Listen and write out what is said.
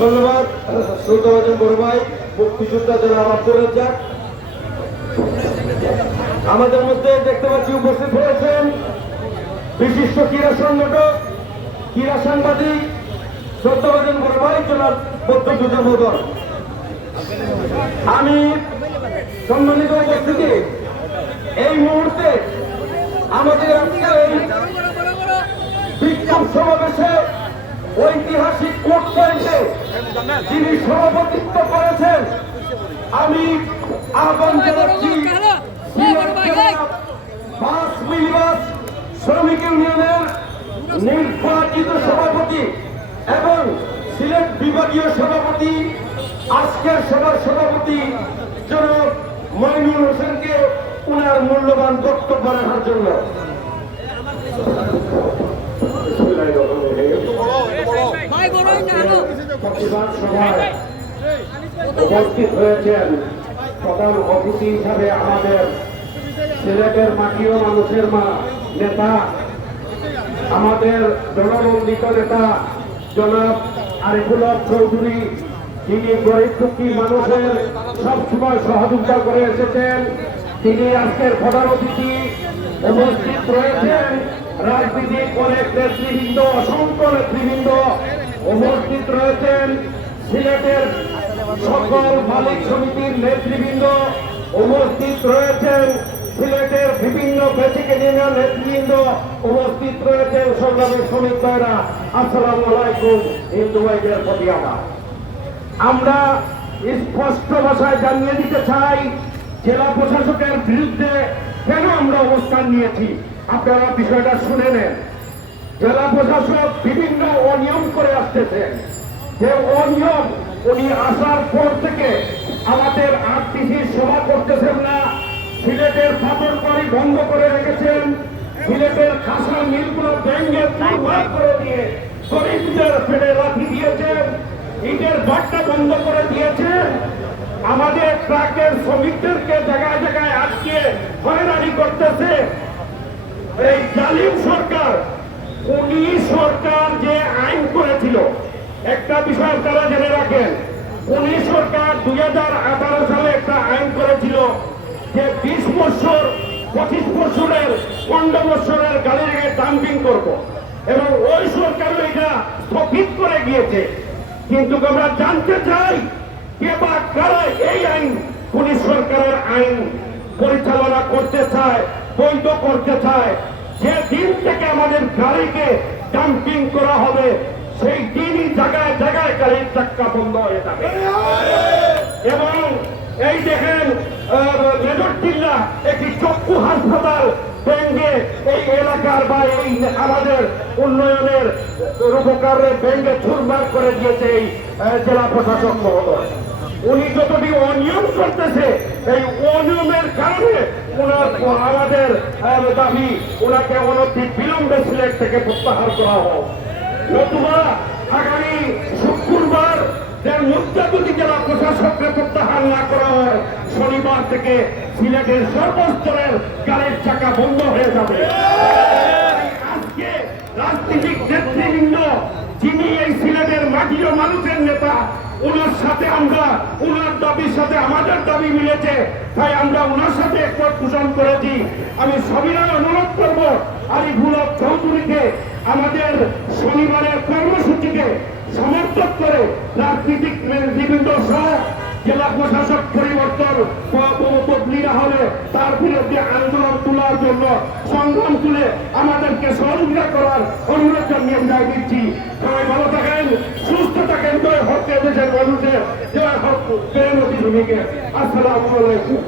ধন্যবাদ শ্রোতাভাজন বড় ভাই মুক্তিযোদ্ধা জনাব আব্দুর রাজ্জাক। আমাদের মধ্যে দেখতে পাচ্ছি উপস্থিত হয়েছেন বিশিষ্ট ক্রীড়া সংগঠক, ক্রীড়া সাংবাদিক, শ্রদ্ধাভাজন বড় ভাই জনাব প্রত্যুষা মহোদয়। আমি সম্মানিত উপস্থিতি, এই মুহূর্তে আমাদের আজকের এই বিক্ষোভ সমাবেশে ঐতিহাসিক কোর্ট পয়েন্টে যিনি সভাপতিত্ব করেছেন, আমি আহ্বান জানাচ্ছি বাস মিনিবাস শ্রমিক ইউনিয়নের নির্বাচিত সভাপতি এবং সিলেট বিভাগীয় সভাপতি, আজকের সভার সভাপতি জনাব মইনুল হোসেনকে উনার মূল্যবান বক্তব্য রাখার জন্য। উপস্থিত হয়েছেন প্রধান অতিথি হিসাবে আমাদের সিলেটের মাটি ও মানুষের নেতা, আমাদের জনমন্ডিত নেতা জনাব আরিফুল হক চৌধুরী, যিনি গরিব দুঃখী মানুষের সবসময় সহযোগিতা করে এসেছেন, তিনি আজকের প্রধান অতিথি। উপস্থিত রয়েছেন রাজনীতির অনেক নেতৃবৃন্দ, অসংখ্য নেতৃবৃন্দ উপস্থিত রয়েছেন, সিলেটের সকল মালিক সমিতির নেতৃবৃন্দ উপস্থিত রয়েছেন, সিলেটের বিভিন্ন বেসিক ইউনিয়ন নেতৃবৃন্দ উপস্থিত রয়েছেন, সংগ্রামী শ্রমিক ভাইরা, আসসালামু আলাইকুম। হিন্দু ভাইদের প্রতি আমরা স্পষ্ট ভাষায় জানিয়ে দিতে চাই জেলা প্রশাসকের বিরুদ্ধে কেন আমরা অবস্থান নিয়েছি। আপনারা বিষয়টা শুনে নেন। জেলা প্রশাসক বিভিন্ন অনিয়ম করে আসতেছেন, যে অনিয়ম উনি আসার পর থেকে আমাদের আরটিসির সভা করতেছেন না, সিলেটের ফাটল বাড়ি বন্ধ করে রেখেছেন, সিলেটের খাসা মিলগুলো ব্যাঙ্গে চুরমার করে দিয়ে গরিবদের ফেলে রাখি দিয়েছেন, ইটের বাট্টা বন্ধ করে দিয়েছেন, আমাদের ট্রাকের শ্রমিকদেরকে জায়গায় জায়গায় আজকে হয়রানি করতেছে। এই জালিম সরকার, উনি সরকার যে আইন করেছিল, একটা বিষয় তারা জেনে রাখেন, উনি সরকার 2018 সালে একটা আইন করেছিল যে 20 বছর 25 বছরের 15 বছরের গাড়িকে ডাম্পিং করব, এবং ওই সরকার এটা স্থগিত করে গিয়েছে। কিন্তু আমরা জানতে চাই কে বা কারা এই আইন, পুলিশ সরকারের আইন পরিচালনা করতে চায়, বৈধ করতে চায়। যে দিন থেকে আমাদের গাড়িকে ডাম্পিং করা হবে, সেই দিনই জায়গায় জায়গায় গাড়ির চাক্কা বন্ধ হয়ে যাবে। এবং এই দেখেন মেজরটিল্লা একটি চক্ষু হাসপাতাল ভেঙ্গে এই এলাকার বা এই আমাদের উন্নয়নের রূপকারের ভেঙ্গে চুরমার করে দিয়েছে এই জেলা প্রশাসক মহোদয়। উনি যতটি অনিয়ম করতেছে, এই অনিয়মের কারণে আমাদের দাবি ওনাকে অনতি বিলম্বে সিলেট থেকে প্রত্যাহার করা হোক, নতুবা আগামী শুক্রবার যার মধ্যে যদি জেলা প্রশাসককে প্রত্যাহার না করা হয়, শনিবার থেকে সিলেটের সর্বস্তরের গাড়ির চাকা বন্ধ হয়ে যাবে। আজকে রাজনৈতিক নেতৃবৃন্দ যিনি এই সিলেটের মাটির মানুষের নেতা, ওনার সাথে আমরা, ওনার দাবির সাথে আমাদের দাবি মিলেছে, তাই আমরা ওনার সাথে একমত পোষণ করেছি। আমি সবিনয় অনুরোধ করবো আরিফুল হক চৌধুরীকে আমাদের শনিবারের কর্মসূচিকে সমর্থন করে রাজনীতিক নেতৃবৃন্দ সহ জেলা প্রশাসক পরিবর্তন বদলি না হলে তার বিরুদ্ধে আন্দোলন তোলার জন্য সংগ্রাম তুলে আমাদেরকে সহযোগিতা করার অনুরোধ জানিয়ে বিদায় দিচ্ছি। সবাই ভালো থাকেন, সুস্থ থাকেন। জয় হোক দেশের মানুষের, জয় হোক প্রেমতী ভূমিকে। আসসালামু আলাইকুম।